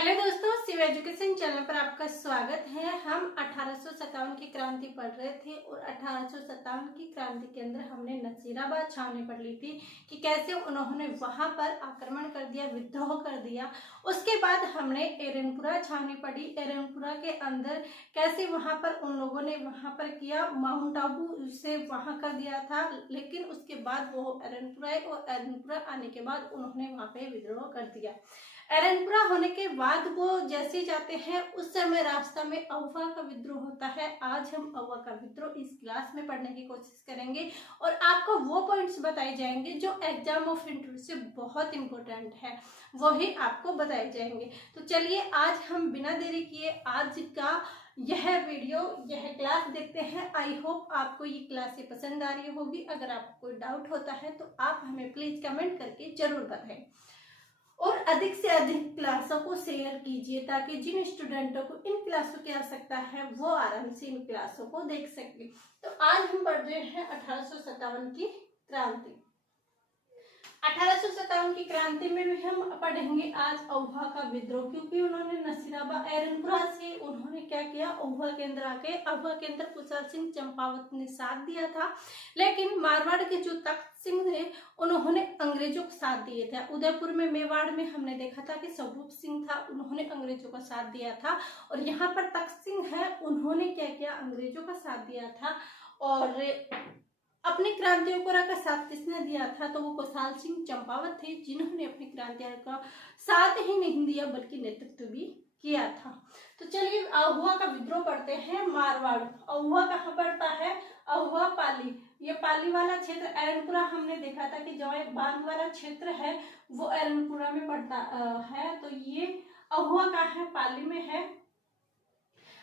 Hello दोस्तों, Shiv education channel पर आपका स्वागत है। हम 1857 की क्रांति पढ़ रहे थे और 1857 की क्रांति के अंदर हमने नसीराबाद छावनी पढ़ ली थी कि कैसे उन्होंने वहां पर आक्रमण कर दिया, विद्रोह कर दिया। उसके बाद हमने एरनपुरा छावनी पढ़ी। एरनपुरा के अंदर कैसे वहां पर उन लोगों ने वहां पर किया, माउंट आबू से वहां कर दिया था, लेकिन उसके बाद वो एरनपुरा और एरनपुरा आने के बाद उन्होंने वहां पे विद्रोह कर दिया। एरनपुरा होने के बाद वो जैसे जाते हैं उस समय रास्ता में अहुआ का विद्रोह होता है। आज हम अहुआ का विद्रोह इस क्लास में पढ़ने की कोशिश करेंगे और आपको वो पॉइंट्स बताए जाएंगे जो एग्जाम ऑफ इंटरव्यू से बहुत इंपॉर्टेंट है, वही आपको बताए जाएंगे। तो चलिए आज हम बिना देरी किए आज का यह वीडियो, यह क्लास देखते हैं। आई होप आपको ये क्लास पसंद आ रही होगी। अगर आपको कोई डाउट होता है तो आप हमें प्लीज कमेंट करके जरूर बताएं और अधिक से अधिक क्लासों को शेयर कीजिए ताकि जिन स्टूडेंटों को इन क्लासों की आवश्यकता है वो आराम से इन क्लासों को देख सके। तो आज हम पढ़ रहे हैं 1857 की क्रांति। 1857 की क्रांति में भी हम पढ़ेंगे आज अहुआ का विद्रोह, क्योंकि उन्होंने नसीराबाद एरनपुरा से उन्होंने क्या किया, अहुआ के अंदर आके अहुआ के अंदर कुशल सिंह चंपावत ने साथ दिया था, लेकिन मारवाड़ के जो तख्त सिंह थे उन्होंने अंग्रेजों को साथ दिए थे। उदयपुर में मेवाड़ में हमने देखा था कि स्वरूप सिंह था, उन्होंने अंग्रेजों का साथ दिया था। और यहाँ पर तख्त सिंह है, उन्होंने क्या किया, अंग्रेजों का साथ दिया था। और अपनी क्रांतियों का साथ किसने दिया था, तो वो कुशाल सिंह चंपावत थे, जिन्होंने अपनी क्रांतियों का साथ ही नहीं दिया बल्कि नेतृत्व भी किया था। तो चलिए अहुआ का विद्रोह पढ़ते हैं। मारवाड़ अहुआ कहाँ पड़ता है, अहुआ पाली, ये पाली वाला क्षेत्र एरनपुरा हमने देखा था कि जो बांध वाला क्षेत्र है वो एरनपुरा में पड़ता है। तो ये अहुआ का है, पाली में है।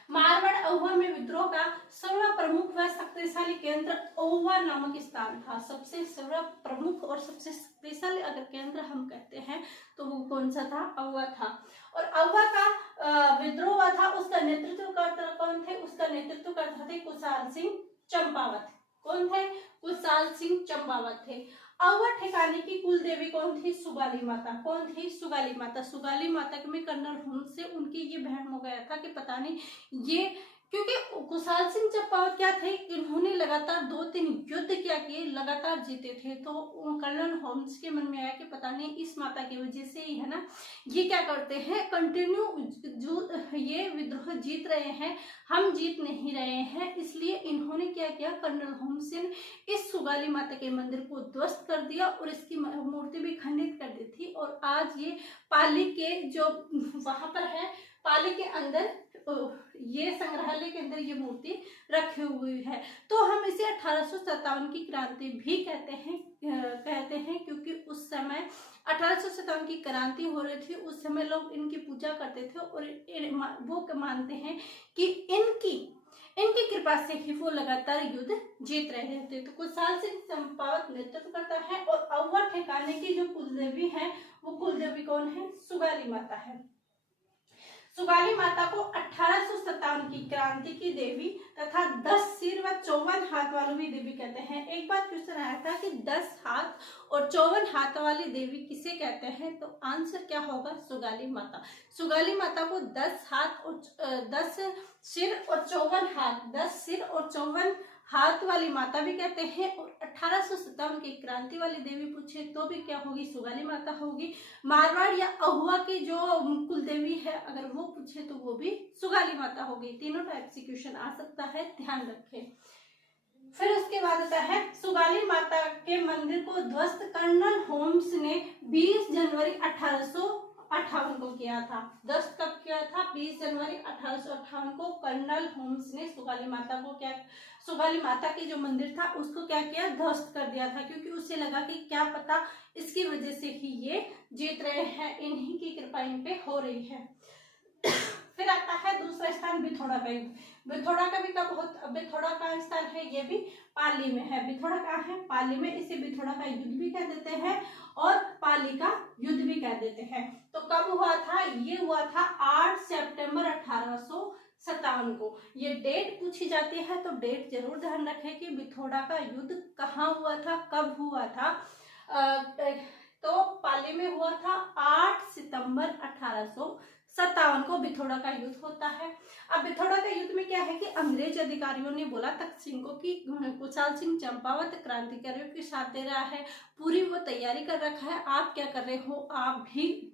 मारवाड़ अहुआ में विद्रोह का सर्वप्रमुख व शक्तिशाली केंद्र अहुआ नामक स्थान था। सबसे सर्वप्रमुख और सबसे शक्तिशाली अगर केंद्र हम कहते हैं तो वो कौन सा था, अहुआ था। और अहुआ का विद्रोह हुआ था, उसका नेतृत्व करता कौन थे, उसका नेतृत्व करता थे कुशाल सिंह चंपावत। कौन थे, कुशाल सिंह चंपावत थे। अहुआ ठिकाने की कुल देवी कौन थी, सुगाली माता। कौन थी, सुगाली माता। सुगाली माता में कर्नल होम्स से उनकी ये बहन हो गया था कि पता नहीं ये, क्योंकि कुशाल सिंह चंपावत क्या थे, इन्होंने लगातार 2-3 युद्ध क्या किए, लगातार जीते थे। तो कर्नल होम्स के मन में आया कि पता नहीं इस माता की वजह से ही है ना, ये क्या करते हैं, कंटिन्यू ये विद्रोह जीत रहे हैं, हम जीत नहीं रहे हैं। इसलिए इन्होंने क्या किया, कर्नल होम्स ने इस सुगाली माता के मंदिर को ध्वस्त कर दिया और इसकी मूर्ति भी खंडित कर दी थी। और आज ये पाली के जो वहां पर है, पाली के अंदर ये संग्रहालय के अंदर ये मूर्ति रखी हुई है। तो हम इसे 1857 की क्रांति भी कहते हैं क्योंकि उस समय 1857 की क्रांति हो रही थी। उस समय लोग इनकी पूजा करते थे और वो मानते हैं कि इनकी कृपा से ही वो लगातार युद्ध जीत रहे थे। तो कुशाल सिंह चंपावत नेतृत्व करता है और अहुआ ठिकाने की जो कुलदेवी है वो कुलदेवी कौन है, सुगाली माता है। सुगाली माता को 1857 की क्रांति की देवी तथा 10 सिर व 54 हाथ वाली भी देवी कहते हैं। एक बार क्वेश्चन आया था कि 10 हाथ और 54 हाथ वाली देवी किसे कहते हैं, तो आंसर क्या होगा, सुगाली माता। सुगाली माता को 10 हाथ और 10 सिर और 54 हाथ, 10 सिर और 54 हाथ वाली माता भी कहते हैं। और 1857 की क्रांति वाली देवी पूछे तो भी क्या होगी, सुगाली माता होगी। मारवाड़ या अहुआ की जो कुल देवी है अगर वो पूछे तो वो भी सुगाली माता होगी। तीनों टाइप से क्वेश्चन आ सकता है, ध्यान रखें। फिर उसके बाद आता है सुगाली माता के मंदिर को ध्वस्त कर्नल होम्स ने 20 जनवरी 1858 को किया था। ध्वस्त कब किया था, 20 जनवरी 1858 को कर्नल होम्स ने सुगाली माता को क्या, सुगाली माता की जो मंदिर था उसको क्या किया, ध्वस्त कर दिया था, क्योंकि उसे लगा कि क्या पता इसकी वजह से ही ये जीत रहे हैं, इन्हीं की कृपा इन पे हो रही है। फिर आता है दूसरा स्थान बिथोड़ा का युद्ध। बिथोड़ा का भी कब होता, बिथोड़ा का स्थान है ये भी पाली में है। बिथोड़ा कहाँ है, पाली में। इसे बिथोड़ा का युद्ध भी कह देते हैं और पाली का युद्ध भी कह देते हैं। तो कब हुआ था, ये हुआ था 8 सितंबर 1857 को। ये डेट पूछी जाती है तो डेट जरूर ध्यान रखें कि बिथोड़ा का युद्ध कहाँ हुआ था, कब हुआ था। तो पाली में हुआ था 8 सितंबर 1857 57 को बिथोड़ा का युद्ध होता है। अब बिथोड़ा का युद्ध में क्या है कि अंग्रेज अधिकारियों ने बोला तख्त सिंह को कि कुशाल सिंह चंपावत क्रांतिकारियों के साथ दे रहा है, पूरी वो तैयारी कर रखा है, आप क्या कर रहे हो, आप भी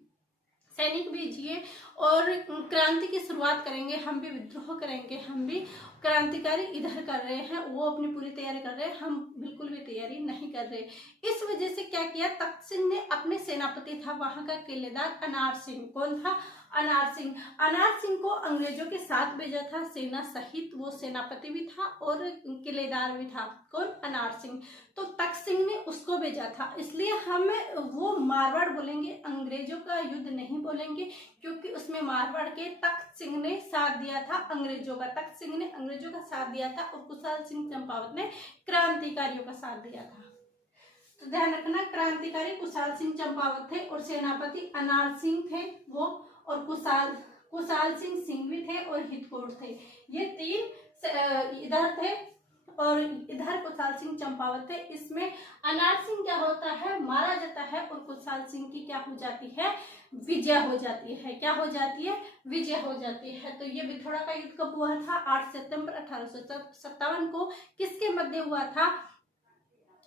सैनिक भेजिए और क्रांति की शुरुआत करेंगे, हम भी विद्रोह करेंगे, हम भी क्रांतिकारी इधर कर रहे हैं, वो अपनी पूरी तैयारी कर रहे हैं, हम बिल्कुल भी तैयारी नहीं कर रहे। इस वजह से क्या किया, तख्त सिंह ने अपने सेनापति था वहां का किलेदार अनार सिंह, कौन था, अनार सिंह, अनार सिंह को अंग्रेजों के साथ भेजा था सेना सहित, वो सेनापति भी था और किलेदार भी था, कौन, अनार सिंह। तो तख्त सिंह ने उसको भेजा था, इसलिए हम वो मारवाड़ बोलेंगे, अंग्रेजों का युद्ध नहीं बोलेंगे, क्योंकि उसमें मारवाड़ के तख्त सिंह ने साथ दिया था अंग्रेजों का, तख्त सिंह ने अंग्रेजों का साथ दिया था और कुशाल सिंह चंपावत ने क्रांतिकारियों का साथ दिया था। तो ध्यान रखना, क्रांतिकारी कुशाल सिंह चंपावत थे और सेनापति अनार सिंह थे वो, और कुशाल सिंह भी थे और हितकोट थे, ये तीन इधर थे और इधर कुशाल सिंह चंपावत थे। इसमें अनार सिंह क्या होता है, मारा जाता है और कुशाल सिंह की क्या हो जाती है, विजय हो जाती है, क्या हो जाती है, विजय हो जाती है। तो ये बिथोड़ा का युद्ध कब हुआ था, 8 सितंबर 1857 को, किसके मध्य हुआ था,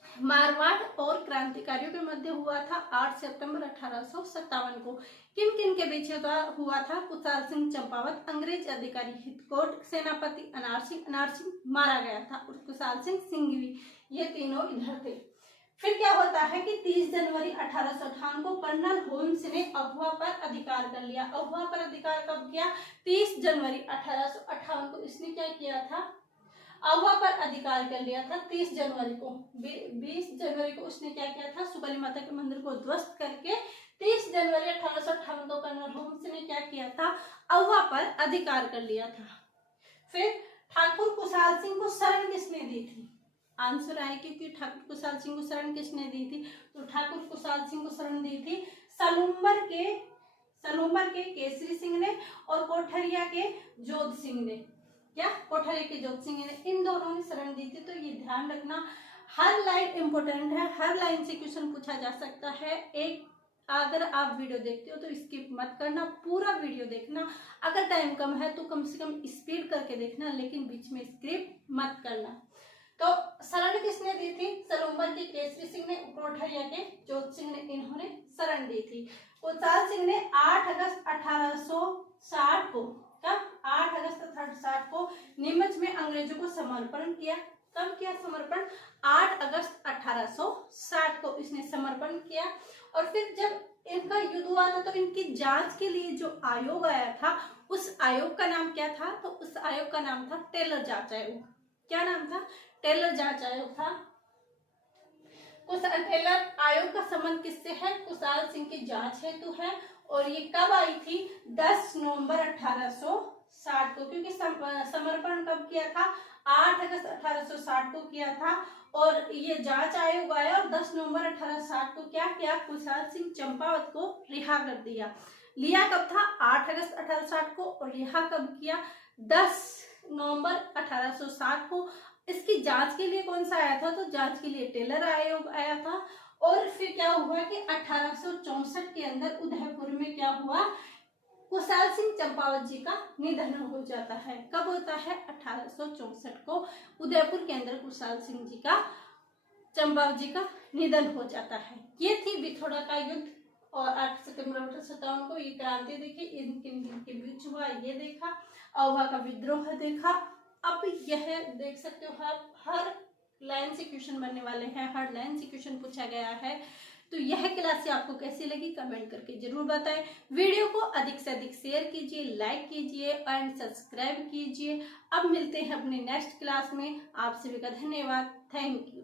मारवाड़ और क्रांतिकारियों के मध्य हुआ था 8 सितंबर 1857 को। किन किन के बीच हुआ था, कुशाल सिंह चंपावत, अंग्रेज अधिकारी हितकोट, सेनापति अनार सिंह मारा गया था और कुशाल सिंह भी, ये तीनों इधर थे। फिर क्या होता है कि 30 जनवरी 1858 को कर्नल होम्स ने अहुआ पर अधिकार कर लिया। अहुआ पर अधिकार कब किया, 30 जनवरी 1858 को इसने क्या किया था, अहुआ पर अधिकार कर लिया था। 30 जनवरी को 20 जनवरी को उसने क्या किया था, सुबली माता के मंदिर को ध्वस्त करके 30 जनवरी 1858 को कर्नल होम्स ने क्या किया था, अहुआ पर अधिकार कर लिया था। फिर ठाकुर कुशाल सिंह को शरण किसने दी थी, आंसर आएगी कि ठाकुर कुशाल सिंह को शरण किसने दी थी, तो ठाकुर कुशाल सिंह को शरण दी थी सलूम्बर के केसरी सिंह ने और कोठरिया के जोध सिंह ने, क्या, कोठरिया के जोध सिंह ने, इन दोनों ने शरण दी थी। तो ये ध्यान रखना, हर लाइन इंपॉर्टेंट है, हर लाइन से क्वेश्चन पूछा जा सकता है। एक अगर आप वीडियो देखते हो तो स्किप मत करना, पूरा वीडियो देखना, अगर टाइम कम है तो कम से कम स्पीड करके देखना, लेकिन बीच में स्किप मत करना। तो शरण किसने दी थी, सलूम्बर के केसरी सिंह ने, कोठरिया के जोध सिंह ने, इन्होंने शरण दी थी। कुशाल सिंह ने 8 अगस्त 1860 को, कब, 8 अगस्त 1860 को नीमच में अंग्रेजों को समर्पण किया। कब किया समर्पण, 8 अगस्त 1860 को इसने समर्पण किया। और फिर जब इनका युद्ध हुआ था तो इनकी जांच के लिए जो आयोग आया था, उस आयोग का नाम क्या था, तो उस आयोग का नाम था टेलर जांच आयोग। क्या नाम था, टेलर जांच आयोग था। टेलर आयोग का संबंध किससे है, कुशाल सिंह की जांच हेतु है। और ये कब आई थी, 10 नवंबर 1860 को, क्योंकि समर्पण कब किया था, 8 अगस्त 1860 को किया था। और ये जांच आयोग आया और 10 नवंबर 1860 को क्या किया, कुशाल सिंह चंपावत को रिहा कर दिया। लिया कब था, 8 अगस्त 1860 को, और रिहा कब किया, 10 नवंबर 1860 को। इसकी जांच के लिए कौन सा आया था, तो जांच के लिए टेलर आयोग आया था। और फिर क्या हुआ कि 1864 के अंदर उदयपुर में क्या हुआ, कुशाल सिंह चंपावत जी का निधन हो जाता है। कब होता है, 1864 को उदयपुर के अंदर कुशाल सिंह जी का, चंपावत जी का निधन हो जाता है। ये थी बिथोड़ा का युद्ध। और 8 सितंबर 1857 को ये क्रांति देखी, इनके बीच हुआ, ये देखा, अहुआ का विद्रोह देखा। अब यह देख सकते हो आप, हर लाइन से क्वेश्चन बनने वाले हैं, हर लाइन से क्वेश्चन पूछा गया है। तो यह क्लास आपको कैसी लगी कमेंट करके जरूर बताएं। वीडियो को अधिक से अधिक शेयर कीजिए, लाइक कीजिए एंड सब्सक्राइब कीजिए। अब मिलते हैं अपने नेक्स्ट क्लास में। आप सभी का धन्यवाद, थैंक यू।